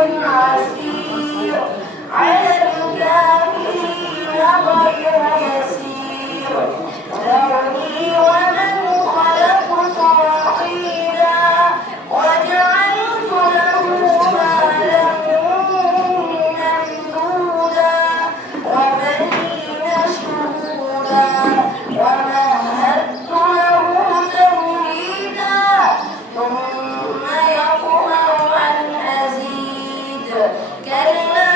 عسير على الكافرين غير يسير ذرني ومن خلقت وحيدا وجعلت له مالا ممدودا وبنين شهودا ومهدت له تمهيدا ثم يطمع أن أزيد كلا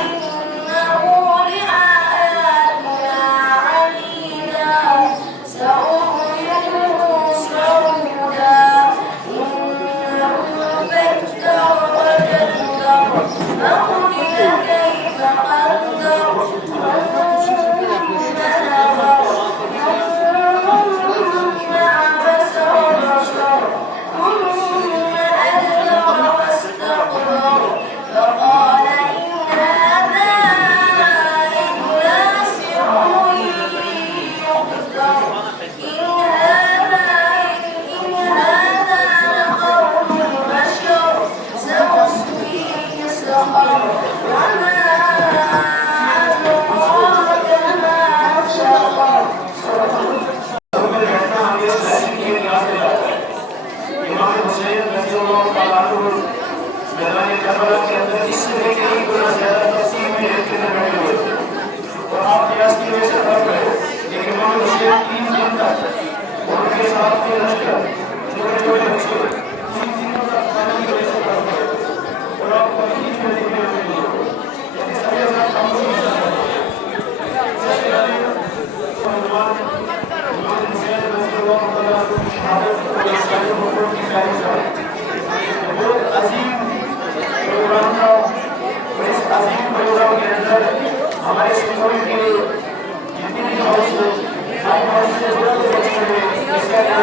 إنه لآياتنا عنيدا سأرهقه صعودا إنه فكر وقدر فقتل كيف قدر ثم نظر ثم عبس وبصر ثم أدبر واستكبر فقال إن هذا إلا سحر يؤثر إن هذا لقول البشر سأصليه سقر وما أدراك ما سقر. امام حسین رضی اللہ تعالیٰ عنہ میدان کربلا کے اندر اس سے لے کے ایک گنا زیادہ تفصیل میں ایک کے اندر بیٹھے ہوئے تھے اور آپ قیاس کی وجہ سے فرق ہے لیکن امام حسین 3 دن تک ان کے ساتھ کے لشکر چھوٹے چھوٹے بچے 3 دنوں تک پانی کی وجہ سے فرق ہے اور آپ کو بیچ میں دیکھنے کو ملی اس طرح سے کام کو امام حسین رضی اللہ تعالیٰ عنہ کی شہادت اور اسلامی حقوق کی پیاری سے بہت عظیم پروگرام تھا اور اس عظیم پروگرام کے اندر ہمارے اسکول کے جتنے بھی ہاؤس ہر ہاؤس سے بہت بچے نے حصہ لیا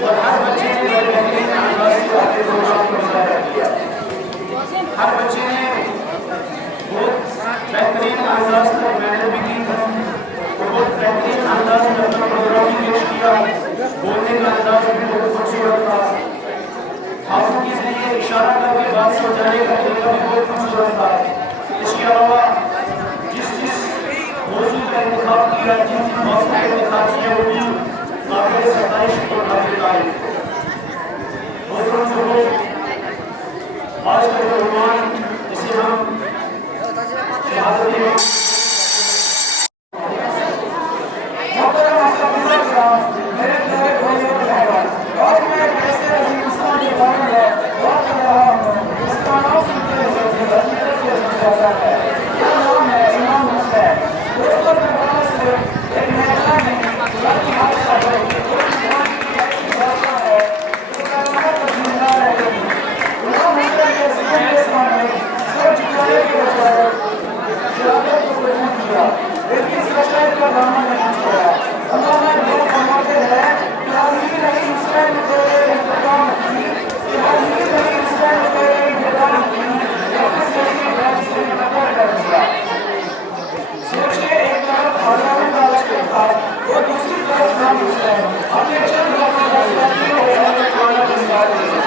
اور ہر بچے نے بڑے بہترین انداز سے اپنے پروگرام کو مظاہرہ کیا ہر بچے نے بہت بہترین انداز سے محنت بھی کی بہت بہترین انداز میں اپنا پروگرام پیش کیا بولنے کا انداز بھی بہت خوبصورت تھا ہاتھوں کے ذریعے اشارہ کر کے بات سمجھانے کا طریقہ بھی بہت خوبصورت تھا اس کے علاوہ جس موضوع کا انتخاب کیا جن موضوع کا انتخاب کیا وہ بھی قابل ستائش اور قابل تعریف محترم لوگوں آج کا جو عنوان جسے ہم شہادت میرے پیارے بھائیوں اور بہنوں آج میں ایک ایسے عظیم انسان کے بارے میں بات کر رہا ہوں اس کا نام سنتے ہیں جاتا ہے یہ نام ہے امام حسین دوستوں کے بارے سے ایک میدان ہے بلکہ حادثہ ہے بادشاہ ہے جو قیامت تک زندہ رہے گی امام حسین کے ذہن کے سامنے سر جھکانے کے بجائے شہادت کو قبول کیا لیکن سچائی کا دامن نہیں چھوڑا اللہ نے بہت فرماتے ہیں کہ حاضری نہیں حسین تیرے انتقام کی کہ حاضری نہیں حسین تیرے انتقام کی لیکن سچی بات سے نکل کر دیا سوچے ایک طرف ہزاروں کا لشکر تھا اور دوسری طرف نام حسین اپنے چند لوگوں کا ساتھی ہو جائے تو کھانا بنوا دیے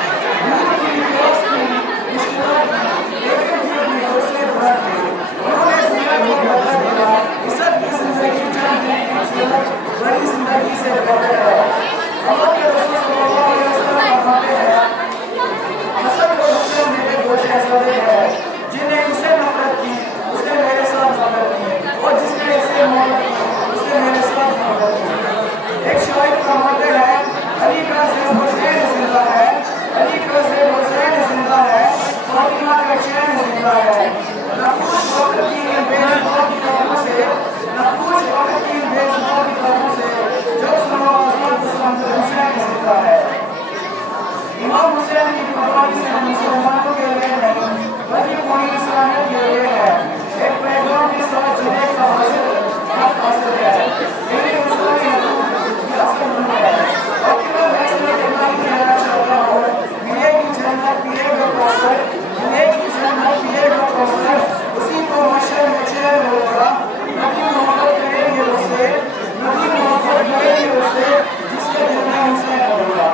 دور کی پیاس کی مشکلات لیکن پھر بھی حوصلے بڑھا دیے انہوں نے دنیا کو بدلا دیا عزت کی زندگی جان کی بڑی زندگی سے بہتر ہے اللہ کے رسول صلی اللہ علیہ وسلم فرماتے ہیں حسن اور حسین میرے دو شہزادے ہیں جن نے ان سے نفرت کی اس نے میرے ساتھ نفرت کی اور جس نے اس سے محبت کی اس نے میرے ساتھ محبت کی ایک شاعر فرماتے ہیں علی کا زیب حسین زندہ ہے علی کا زیب حسین زندہ ہے فاطمہ کا چین زندہ ہے نہ کچھ وقت کی بے زبان کی طرفوں سے نہ کچھ وقت کی بے زبان کی طرفوں سے جو سنوازات حسین زندہ ہے امام حسین کی قربانی سے ہم مسلمانوں کے لیے نہیں بلکہ پوری اسلامیت کے لیے ہے ایک پیغام کے ساتھ جنے کا حاصل ہے میری اسلامی حقوق کی اصل ہے اور کہ میں فیصلہ کرنا ہی کہنا چاہتا ہوں ملے گی جنت پیے گا کوثر ملے گی جنت پیے گا کوثر اسی کو مشعل میں چین ہوگا نبی محبت کریں گے اسے نبی محبت کریں گے اسے جس کے دل میں حسین ہوگا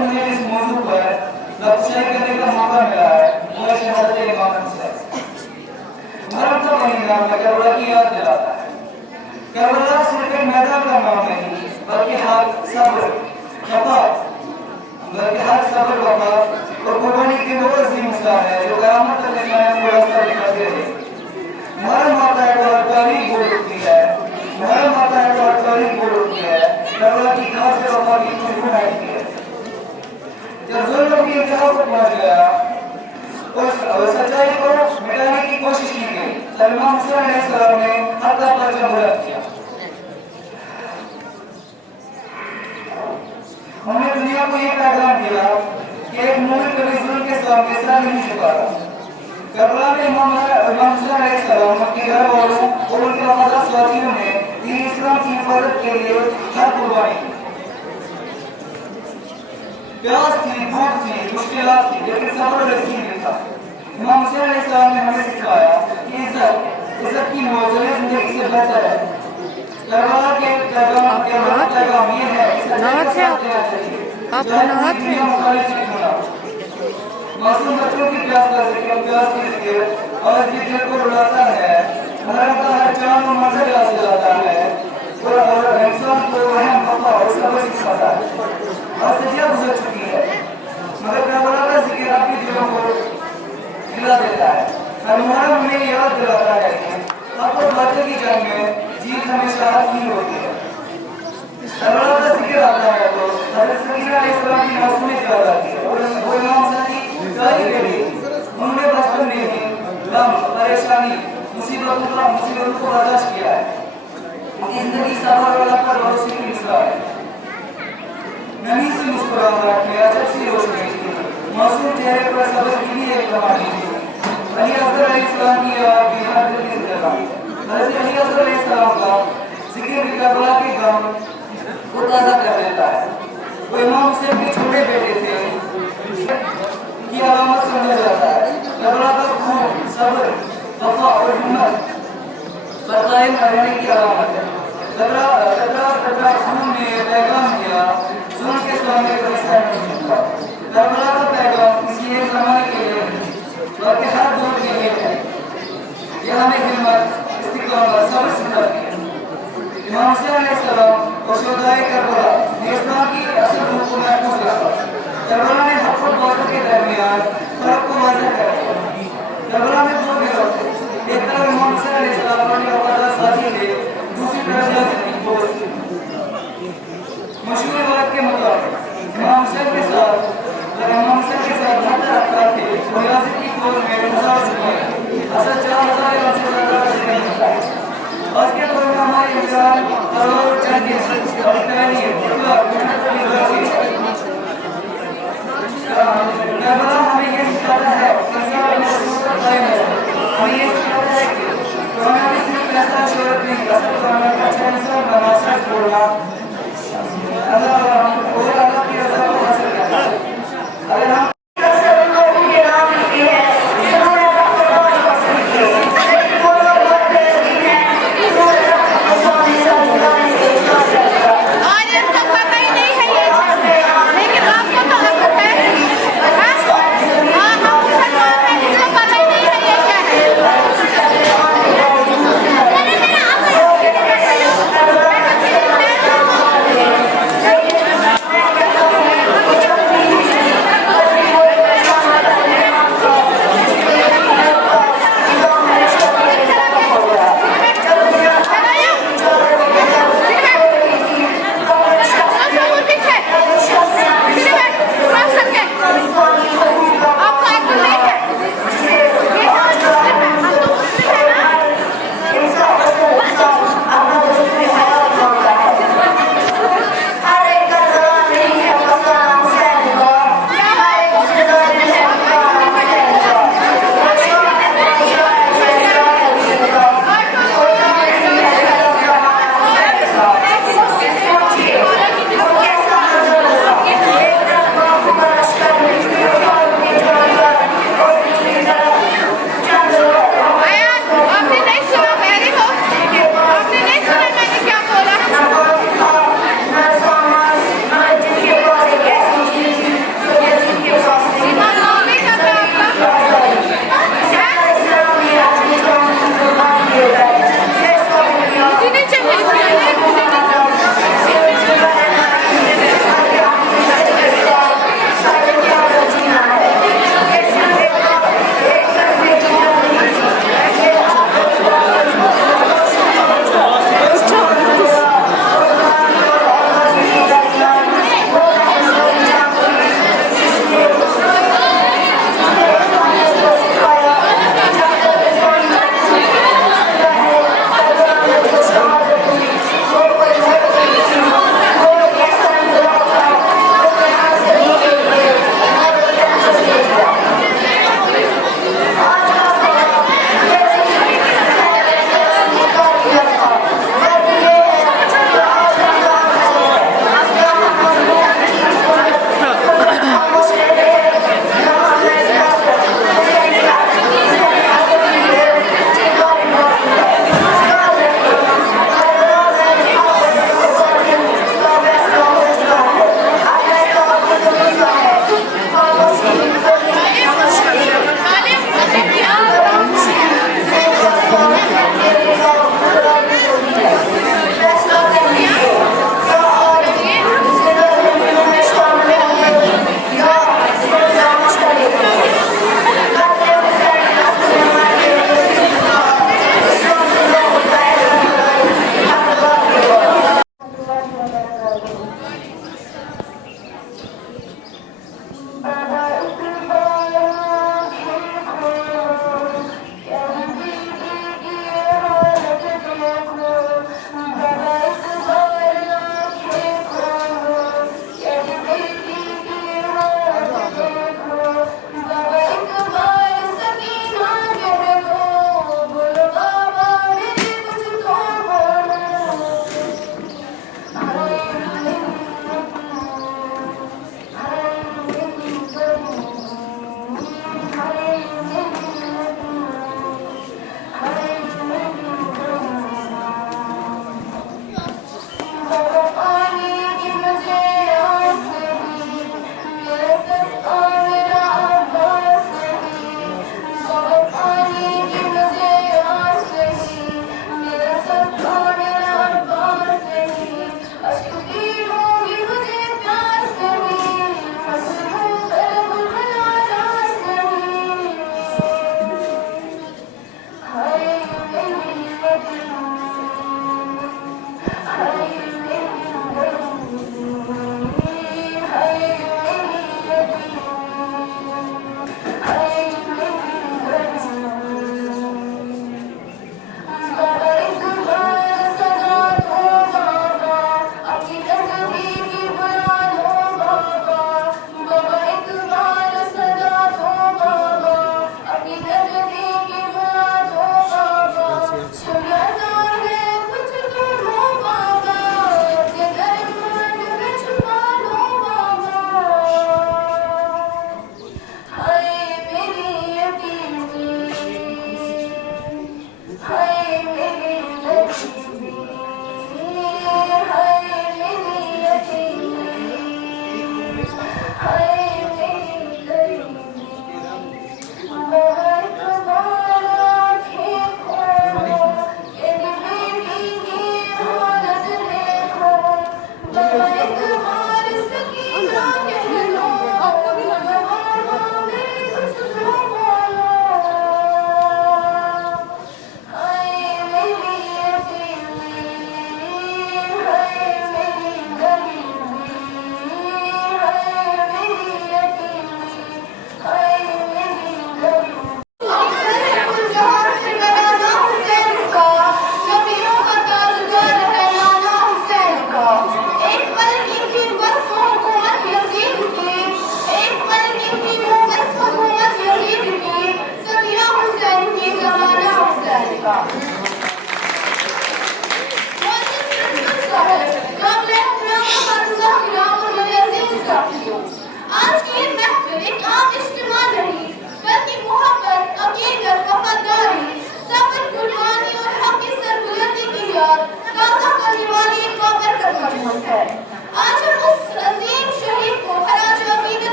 مجھے اس موضوع پر لفظائی کرنے کا موقع ملا ہے وہ ہے شہادت امام حسین. مرم تو کہیں نام ہے کربلا کی یاد دلاتا ہے. کربلا صرف ایک میدان کا نام نہیں بلکہ حق صبر وفا اور قربانی کی وہ عظیم مثال ہے جو قیامت تک انسان کو راستہ دکھاتے رہے. مرم آتا ہے تو ہر تاریخ بول اٹھتی ہے. مرم آتا ہے تو ہر تاریخ بول اٹھتی ہے. کربلا کی گھاس سے وفا کی خوشبو آتی ہے. جب ظلم کی انتہا کو پہنچ گیا اور سچائی کو مٹانے کی کوشش کی گئی تو امام حسین علیہ السلام نے حق کا پرچم بلند کیا. ہم نے دنیا کو یہ پیغام دیا کہ ایک مومن کبھی ظلم کے سامنے سر نہیں جھکاتا. کربلا میں امام حسین علیہ السلام کے گھر والوں اور ان کے وفادار ساتھیوں نے دین اسلام کی حفاظت کے لیے ہر قربانی کی. پیاس تھی, بھوک تھی, مشکلات تھی, لیکن صبر اور یقین بھی تھا. امام حسین علیہ السلام نے ہمیں سکھایا کہ عزت کی موضوع زندگی سے بہتر ہے. کربلا کے پیغام یہ ہے معصوم بچوں کی پیاس کا ذکر اور اس کی دل کو رلاتا ہے. مرم کا ہر چاند و منظر یاد دلاتا ہے اور انسان کو رحم وفا اور صبر سکھاتا ہے. اور صدیاں گزر چکی ہے مگر کربلا کا ذکر آپ کی دلوں کو ہلا دیتا ہے. ہر محرم ہمیں یاد دلاتا ہے کہ حق اور باطل کی جنگ میں جیت ہمیشہ حق ہی ہوتی ہے. کربلا کا ذکر آتا ہے تو حضرت سکینہ علیہ السلام کی معصومیت یاد آتی ہے. وہ امام حسین کی جاری بیٹی تھی. انہوں نے بچپن میں ہی غم, پریشانی, مصیبتوں کو برداشت کیا ہے. ان کی زندگی صبر اور اللہ پر بھروسے کی مثال ہے. نمی سے مسکراہٹ میں عجب سی روشنی تھی. معصوم چہرے پر صبر کی بھی ایک کہانی تھی. علی اصغر علیہ السلام کی یاد بھی ہر دل کی جگہ. حضرت علی اصغر علیہ السلام کا ذکر بھی کربلا کے غم کو تازہ کر دیتا ہے. وہ امام حسین کے چھوٹے بیٹے تھے کی علامت سمجھا جاتا ہے. کربلا کا خون, صبر, وفا اور ہمت پر قائم رہنے کی علامت ہے. قطرہ خون نے پیغام دیا ظلم کے سامنے کوئی سر نہیں جھکتا. کربلا کا پیغام کسی ایک زمانے کے لیے نہیں بلکہ ہر دور کے لیے ہے. یہ ہمیں ہمت, استقامت, صبر سکھاتی ہے. امام حسین علیہ السلام اور شہدائے کربلا نے اسلام کی اصل روح کو محفوظ رکھا. کربلا نے حق اور باطل کے درمیان فرق کو واضح کر دیا. کربلا میں دو گروہ تھے. ایک طرف امام حسین علیہ السلام کے وفادار ساتھی تھے, دوسری طرف یزید کی فوج تھی. مشہور روایت کے مطابق امام حسین کے ساتھ 70 افراد تھے اور یزید کی فوج میں 1000 سپاہی. اصل 4000 سے زیادہ کا ذکر ملتا ہے. آج کے دور میں ہمارے امتحان اور جنگیں اور تعلیم کربلا ہمیں یہ سکھاتا ہے کہ انسان اپنے رسول پر قائم ہے. ہمیں یہ سکھاتا ہے کہ کامیابی صرف پیسہ شہرت نہیں, اصل کامیابی اچھا انسان بنا, سچ بولنا, اللہ کی رضا کو حاصل کرنا. اگر ہم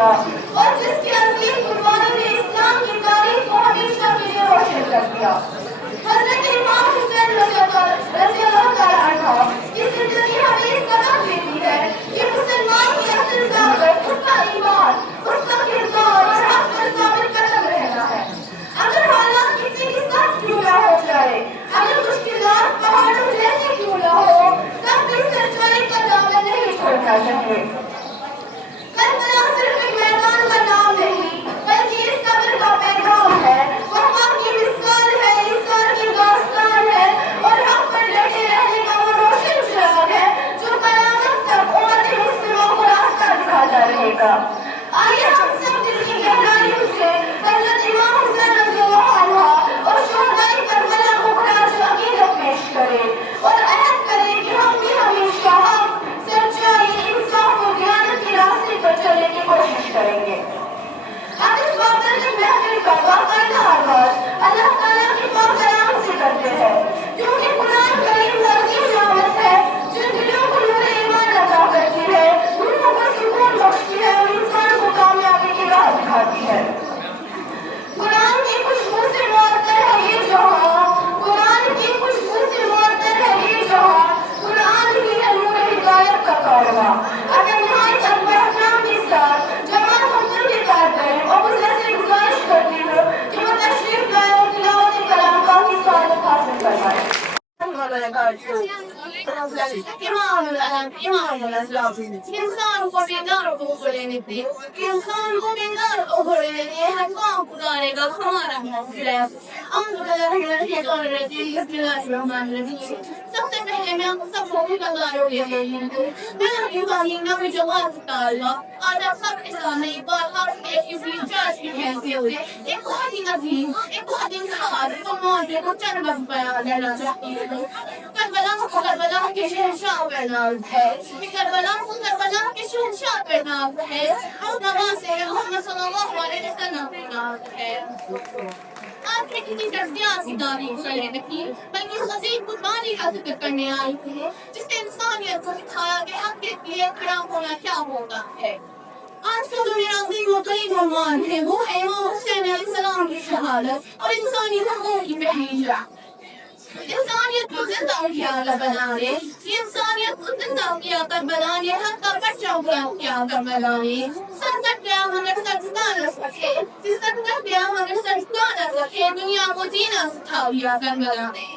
اور جس کی عظیم قربانی نے اسلام کی تاریخ کو ہمیشہ کے لیے روشن کر دیا. حضرت امام حسین رضی اللہ تعالیٰ عنہ کی زندگی ہمیں اس سبق دیتی ہے کہ مسلمان کی اصل طاقت اس کا ایمان، اس کا کردار اور حق پر ثابت قدم رہنا ہے. اگر حالات کتنی بھی سخت کیوں نہ ہو جائے، اگر مشکلات پہاڑوں جیسے کیوں نہ ہو، تب بھی سچائی کا دامن نہیں چھوڑنا چاہیے. کربلا صرف ایک میدان کا نام نہیں بلکہ اس صبر کا پیغام ہے، وہ حق کی مثال ہے، انسان کی داستان ہے اور حق پر ڈٹے رہنے کا وہ روشن چراغ ہے جو قیامت تک امت مسلموں کو راستہ دکھاتا رہے گا. آئیے ہم سب دل کی گہرائیوں سے حضرت امام حسین رضی اللہ عنہ اور شہدائے کربلا کو خراج عقیدت پیش کریں اور عہد کریں کہ ہم بھی ہمیشہ حق، سچائی، انصاف اور دیانت کے راستے پر چلنے کی کوشش کریں گے. اب اس بابرکت محفل کا باقاعدہ آغاز اللہ تعالیٰ کے پاک کلام سے کرتے ہیں، کیونکہ قرآن کریم عظیم نعمت ہے جو دلوں کو نور ایمان عطا کرتی ہے، روحوں کو سکون بخشتی ہے اور انسان کارواں اگر نہایت اکبر احترام کے ساتھ جماعت حضور کے کارکن اور گزرے سے گزارش کرتی ہوں کہ وہ تشریف لائیں اور تلاوت کلام کا کی سعادت حاصل کروائیں. امام العالم امام الاسلام انسان کو بیدار ابھرنے دے انسان کو بیدار ابھرنے دے ہر کام گزارے گا ہمارا مسئلہ ہے. اعوذ باللہ من الشیطان الرجیم بسم اللہ الرحمن الرحیم. سب سے پہلے میں آپ سب کو بتاؤں گی میں ابراہیم نبی جواد تعالیٰ آج آپ سب کے سامنے ایک بار خاص ایک جج کی حیثیت سے ایک بہت ہی عظیم ایک بہت ہی خاص موضوع کو چند لفظ بیان کرنا چاہتی ہوں. کربلا کے شہنشاہ کا نام ہے. کربلا کے شہنشاہ کا نام ہے. اس نواز سے محمد صلی اللہ علیہ وسلم کا نام ہے. آپ نے کسی دستیاب کی تعریف کرنے نہیں بلکہ اس عظیم قربانی کا ذکر کرنے آئی تھی جس نے انسانیت کو سکھایا کہ حق کے لیے کھڑا ہونا کیا ہوتا ہے. آج کا جو میرا عظیم و قریب عنوان ہے وہ ہے امام حسین علیہ السلام کی شہادت اور انسانی حقوق کی پہلی جنگ. انسانیت کو زندہ کیا کربلا نے انسانیت کو زندہ کیا کربلا نے حق کا بچہ کیا کربلا نے. سر کٹ گیا مگر سر جھکا نہ سکے سر کٹ گیا مگر سر جھکا نہ سکے دنیا کو جینا سکھا دیا کربلا نے.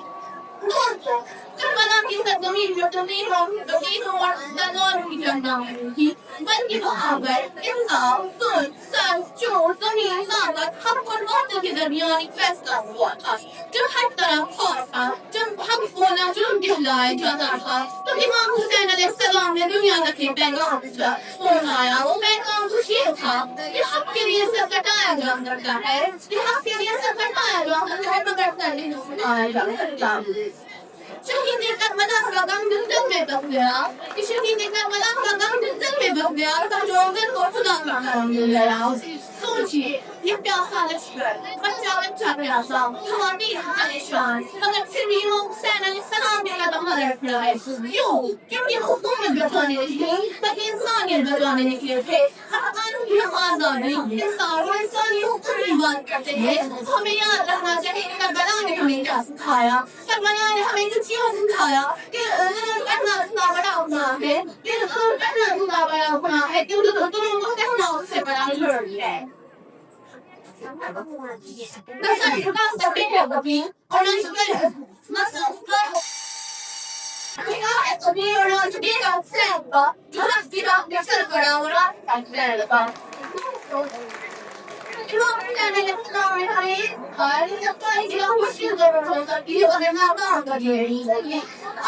دوستو کربلا کی سرزمین جو تقریروں اور دلالوں کی جنگ تھی بلکہ وہاں پر انصاف ظلم سچ چور زمین طاقت حق اور باطل کے درمیان ایک فیصلہ ہوا تھا. جب ہر طرف خوف تھا جب حق بولا ظلم کہلایا جاتا تھا تو امام حسین علیہ السلام نے دنیا تک یہ پیغام پہنچایا. وہ پیغام کچھ یہ تھا کہ حق کے لیے سر کٹایا جا سکتا ہے کہ حق کے لیے سر کٹایا جا سکتا ہے مگر سر نہیں کٹایا جا سکتا. شہید کربلا کا غم دل میں بس گیا شہید کربلا کا غم دل میں بس گیا جو دل کو خدا کا کرم مل گیا. سوچیے یہ پیاسا لشکر بچہ پیاسا خواتین پریشان مگر پھر بھی امام حسین علیہ السلام کے قدم نہ رکھ رہا ہے. کیوں؟ کیونکہ حکومت بچانے نہیں بلکہ انسانیت بچانے نکلے تھے. قانون کی آزادی انسان اور انسانی حقوق کی بات کرتے ہیں. ہمیں یاد رکھنا چاہیے کہ کربلا نے ہمیں کیا سکھایا. کربلا نے ہمیں کچھ یہ سکھایا کہ کرنا اتنا بڑا گناہ ہے کہ کرنا اتنا بڑا گناہ ہے کہ تم کو کہنا اس سے بڑا جرم ہے. نسل جھکا سکتے ہیں کبھی اور نہ جھکے نسل کبھی اور نہ جھکے گا سین کا جو ہستی راہ کے سر کڑا ہو رہا ہے کا. امام حسین علیہ السلام نے ہمیں جب تک کہ مشکل ضرور ہو سکتی ہے اور ناکام کر رہی ہے.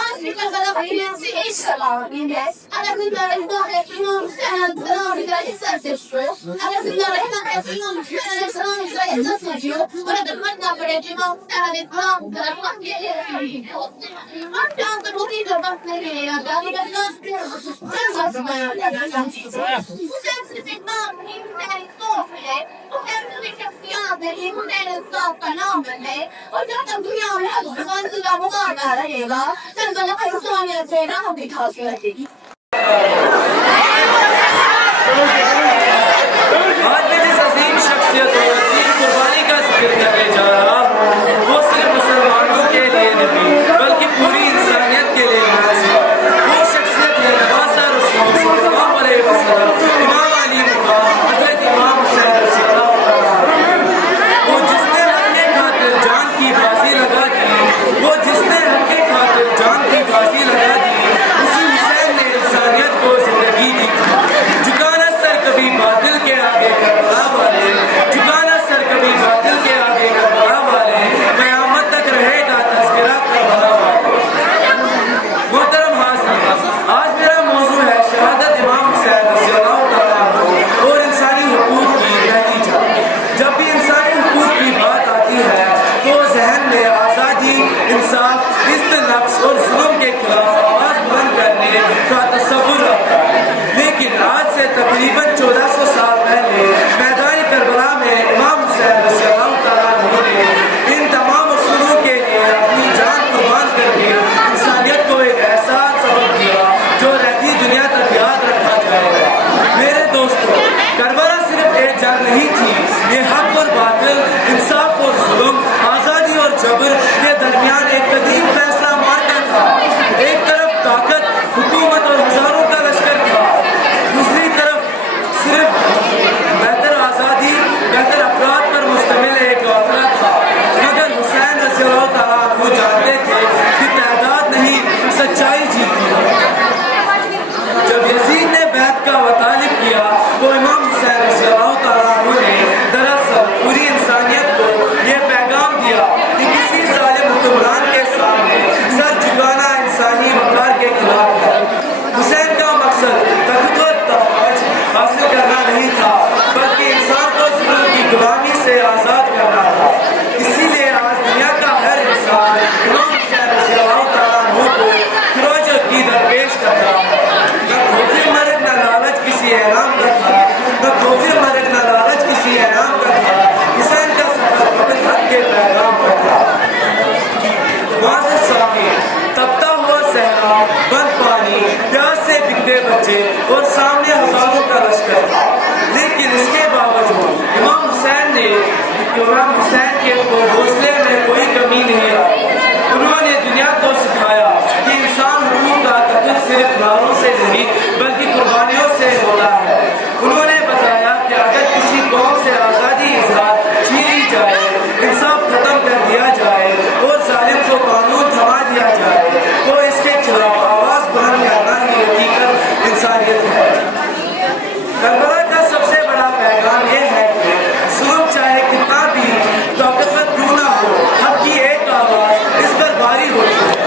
آج بھی کربلا کی سے ایک سلام ہے اگر زندہ رہتا ہے کہ امام حسین علیہ السلام کا حصہ سے شروع اگر زندہ رہتا ہے کہ امام حسین علیہ السلام کا حصہ سے شروع اور اگر مرنا پڑے کہ امام حسین علیہ السلام کا رحمت کے لیے ہم جان کر ہوتی جو وقت نہیں آتا مگر لاس پہ حسین صرف ایک نام نہیں حسین ایک صوف ہے. کا نام ہے اور جب تک دنیا میں حضرت کا مقابلہ رہے گا کربلا انسانیت سے راہ دکھاتی رہے گی. آج میں جس عظیم شخصیت اور عظیم قربانی کا ذکر کرنے جا رہا ہوں وہ صرف مسلمانوں کے لیے نہیں بلکہ پوری انسانیت کے لیے مناسب وہ شخصیت ہے نواسہ رسول صلی اللہ علیہ وسلم امام علی مقام حضرت امام حسین رضی اللہ وہ جس نے حق کے خاطر جان کی بازی لگا دی وہ جس نے حق کے خاطر جان کی بازی لگا دی اسی حسین نے انسانیت کو زندگی دی. جھکانا سر کبھی باطل کے آگے کربلا والے جھکانا سر کبھی باطل کے آگے کربلا والے کے خلاف ہے۔ حسین کا مقصد تخت و تاج حاصل کرنا نہیں تھا بلکہ انسان کو ظلم کی غلامی سے آزاد کرنا تھا۔ اسی لیے آج دنیا کا ہر انسان امام حسین رضی اللہ تعالیٰ عنہ کو خراج عقیدت پیش کرتا ہے۔ نہ خوف مرگ نہ لالچ کسی اعلان کا تھا، نہ خوف مرگ نہ لالچ کسی اعلان کا تھا۔ حسین کا سفر فقط حق کے پیغام کا تھا۔ معزز سامعین، تپتا ہوا صحرا، بند پانی، پیاس سے بکتے بچے اور سامنے ہزاروں کا لشکر تھا، لیکن اس کے باوجود امام حسین کے حوصلے میں کوئی کمی نہیں آئی۔ انہوں نے دنیا کو سکھایا کہ انسان حقوق کا تحفظ صرف نعروں سے نہیں بلکہ قربانیوں سے ہوتا ہے۔ انہوں نے بتایا کہ اگر کسی قوم سے آزادی اظہار چھینی جائے، انصاف ختم کر دیا جائے اور ظالم کو قانون تھما دیا جائے تو اس کے خلاف آواز بلند کرنا ہی حقیقت انسانیت ہے۔ کربلا کا سب سے بڑا پیغام یہ ہے کہ ظلم چاہے کتنا بھی طاقتور کیوں نہ ہو، حق کی ایک آواز اس پر بھاری ہوتی ہے۔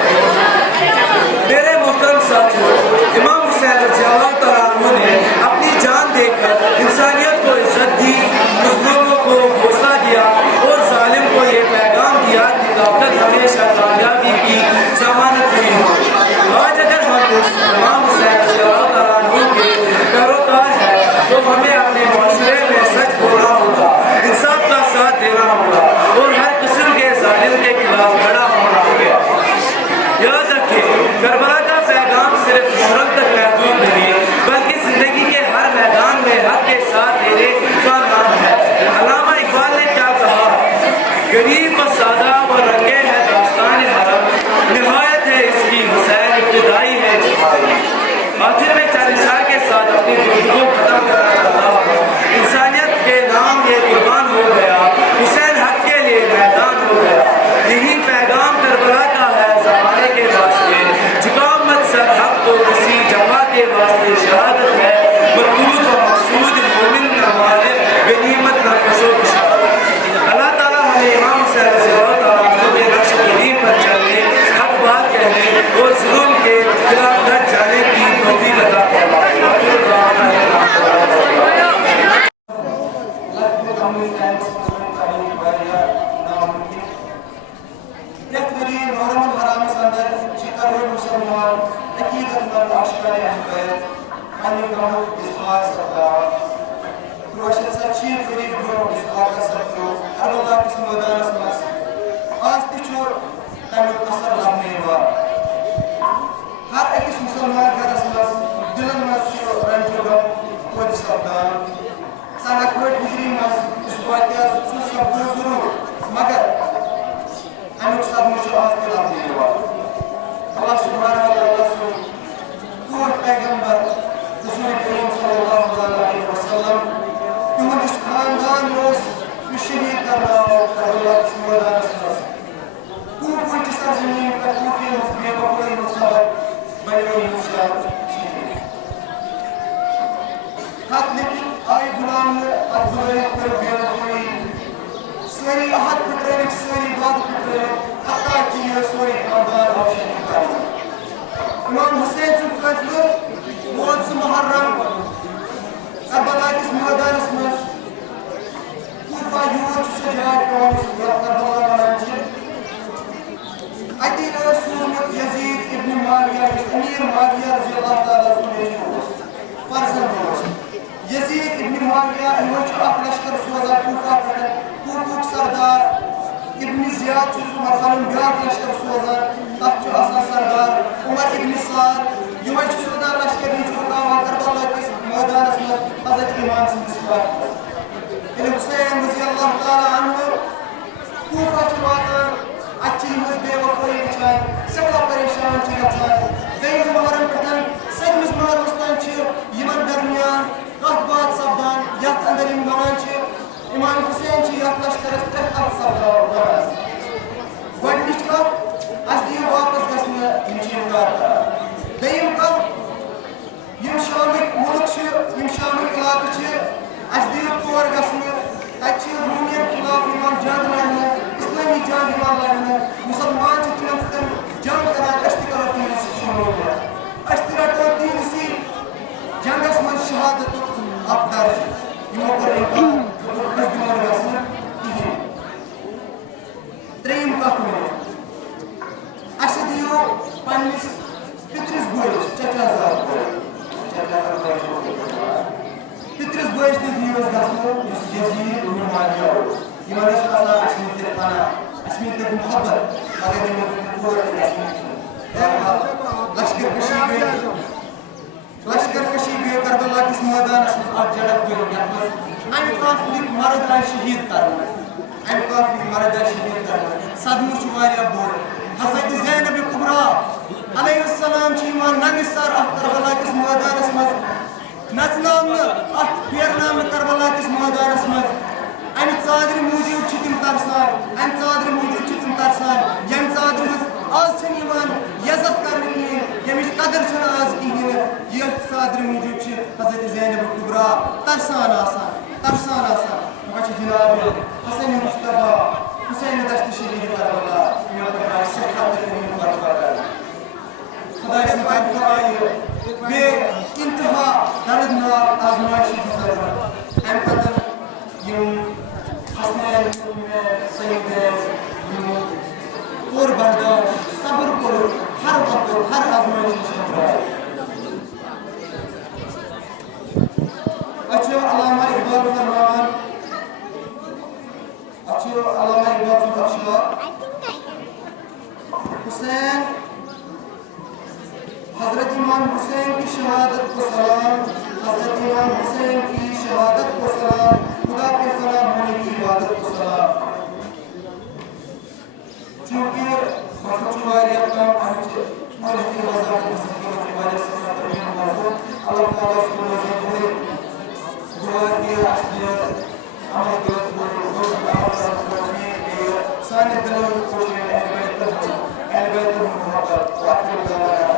میرے محترم ساتھیوں، امام حسین رضی اللہ تعالیٰ عنہ نے اپنی جان دے کر انسانیت کو عزت دی، مظلوموں کو حوصلہ دیا اور ظالم کو یہ پیغام دیا کہ طاقت ہمیشہ کامیابی کی ضمانت نہیں ہوتی۔ آج اگر ہم اس امام حسین رضی اللہ تعالیٰ عنہ کے پیروکار ہیں تو ہمیں اپنے معاشرے میں سچ بولنا ہوگا، انصاف کا ساتھ دینا ہوگا اور ہر قسم کے ظالم کے خلاف کھڑا ہونا ہوگا۔ یاد رکھیں، کربلا کا پیغام صرف محرم تک محدود نہیں بلکہ زندگی کے ہر میدان میں حق کے ساتھ دینے کا نام ہے۔ علامہ اقبال نے کیا کہا؟ غریب و سادہ و رنگے ہے داستان حرم، نہایت ہے اس کی حسین ابتدائی ہے جہاں۔ آخر میں چالیسار کے ساتھ اپنی گفتگو ختم کرنا چاہتا ہوں۔ انسانیت کے نام یہ قربان ہو گیا، حسین حق کے لیے میدان ہو گیا۔ یہی پیغام کربلا کا ہے زمانے کے واسطے، جھکاؤ مت سر حق کو کسی جمع کے واسطے شہادت ہے، مقصود و مقصود مومن نہ مالک غنیمت نہ کشو کشا۔ اللہ تعالیٰ ہمیں امام حسین رضی اللہ تعالیٰ عنہ کے نقش قدیم پر چلنے، حق بات کہنے اور ظلم کے خلاف ڈٹ جانے کی توفیق عطا فرمائے۔ ہر أکِس مسلمان گھرس مز دلن مز رنج غم سپدان سنک پٲٹھۍ ہجری مز واتہِ سُہ سپدو ضروٗر مگر امیُک صدمہٕ چھُ آز تہِ لبنہٕ یِوان۔ اللہ سبحانہ وتعالیٰ سُنٛد ٹھوٹھ پیغمبر رسول کریم صلی اللہ علیہ وسلم تِہُنٛد یُس خاندان اوس یُس شہیٖد کرنہٕ آو کربلا کِس مٲدانس منٛز، کوٗفہٕچ سرزمیٖن پٮ۪ٹھ کوٗفی ہٕنٛز بے وفٲیی ہُنٛد سبب بنیو یہِ شہر خط لیکھِتھ آیہِ غلامہٕ اتھ بُلٲیِتھ کٔر بے وفٲیی، سٲری عہد پھٕٹرٲوِکھ، سٲری وعدٕ پھٕٹرٲوِکھ، حتیٰ کہِ یہِ سورُے خاندان آو شہیٖد کرنہٕ۔ امام حسین سُنٛد قٲفلہٕ ووت سُہ محرم کربلا کِس مٲدانس منٛز۔ کوٗفہ یوٗت چھُ سۄ جاے پیٚوان یتھ کربلا ونان چھِ۔ اتی ٲس سوٗزمُت یزید ابن معاویہ یُس امیر معاویہ رضی اللہ تعالیٰ سُنٛد نیٚچوٗ اوس، فرزند اوس۔ یزید ابن معاویہ یِمو چھُ اکھ لشکر سوزان کوٗفہ پٮ۪ٹھ، کوٗفہُک سردار ابن زیاد چھُ سُہ پنُن بیٛاکھ لشکر سوزان، تتھ چھُ آسان سردار عمر ابن سعد۔ یِمے چھِ سوزان لشکر یِم چھِ رُکاوان کربلا کِس مٲدانس منٛز حضرت امام سٕنٛدِس خٲطرٕ۔ ییٚلہِ حُسین رضی اللہ تعالیٰ عنہ کوٗفہ چھُ واتان، اتہِ چھِ یِہٕنٛز بے وفٲیی وٕچھان، سٮ۪ٹھاہ پریشان چھِ گژھان۔ دوٚیمہِ محرم پٮ۪ٹھ 7مِس محرمس تام چھِ یِمن درمیان کتھ باتھ سپدان یتھ اندر یِم ونان چھِ امام حسین چھِ یتھ لشکرس 3 ہتھ سپدان۔ گۄڈنِچ کتھ، اسہِ دِیِو واپس گژھنہٕ، یِم چھِ انکار کران۔ دوٚیِم کتھ، یِم شامٕکۍ مُلک چھِ، یِم شامٕکۍ علاقہٕ چھِ، اسہِ دِیِو تور گژھنہٕ، تتہِ چھِ روٗمین خلاف یِوان جنگ لڑنہٕ، اسلٲمی جنگ یِوان لڑنہٕ، مسلمان چھِ تِمن سۭتۍ جنگ کران، أسۍ تہِ کرو تِمن سۭتۍ شموٗلیت۔ چچا زاد چچا پترس بٲیِس تہِ دِیِو اَسہِ گژھنہٕ یُس یزیٖد بن معاویہ یِمن ٲس اللہ اَسہِ مُتعلِق وَنان اَسہِ مُتعلِق محبت مگر یِمو دیُت تورٕ تہِ اَسہِ لشکر کشی گٔے کربلا کِس مٲدانس منٛز اکھ جھڑپ کٔرِتھ یتھ منٛز اَمہِ کافرٕکۍ مرد آیہِ شہیٖد کرنہٕ اَمہِ کافرٕکۍ مرد آیہِ شہیٖد کرنہٕ صدمہٕ چھُ واریاہ بوٚڑ حضرت زینب کبرا علیہ السلام چھِ یِوان ننگہِ سر اتھ کربلا کِس مٲدانس منٛز نژناونہٕ اتھ پھیرناونہٕ کربلا کِس مٲدانس منٛز امہِ ژادرِ موٗجوٗب چھِ تِم ترسان امہِ ژادرِ موٗجوٗب چھِ تِم ترسان ییٚمہِ ژادرِ ہٕنٛز آز چھنہٕ یِوان عزت کرنہٕ کِہیٖنۍ ییٚمِچ قدر چھنہٕ آز کِہیٖنۍ یتھ ژادرِ موٗجوٗب چھِ حضرت زینب کبرا ترسان آسان وۄنۍ چھِ جناب حسین مصطفیٰ حسین دست شہید کربلا یِمن پٮ۪ٹھ آیہِ سٮ۪ٹھاہ تکلیٖف برپار خۄداے سٕنٛدِ طرفہٕ آیہِ بیٚیہِ انتہا دردناک آزمٲیشہِ گُزران امہِ پتہٕ یِم حسنین صحیح گٔیس یِمو کوٚر برداش صبر کوٚرُکھ ہر وقت ہر آزمٲیشہِ نِش درٛاے اَسہِ چھُ علامہ اقبال فرماوان علامہ اقبال سُنٛد اکھ شعر حسین حضرت امام حسین کی شہادت کو سلام حضرت امام حسین کی شہادت کو سلام خدا کے سلام ہونے کی عبادت کو سلام چونکہ وقت چھُ واریاہ کم اَمہِ چھِ واریاہ وضاحت واریاہ سَمجھ موضوع اللہ تعالیٰ سُنٛد دعا کہِ اَسہِ دِیہِ عمل کٔرِتھ سانہِ دِلن خۄش اہل بیتُک محبت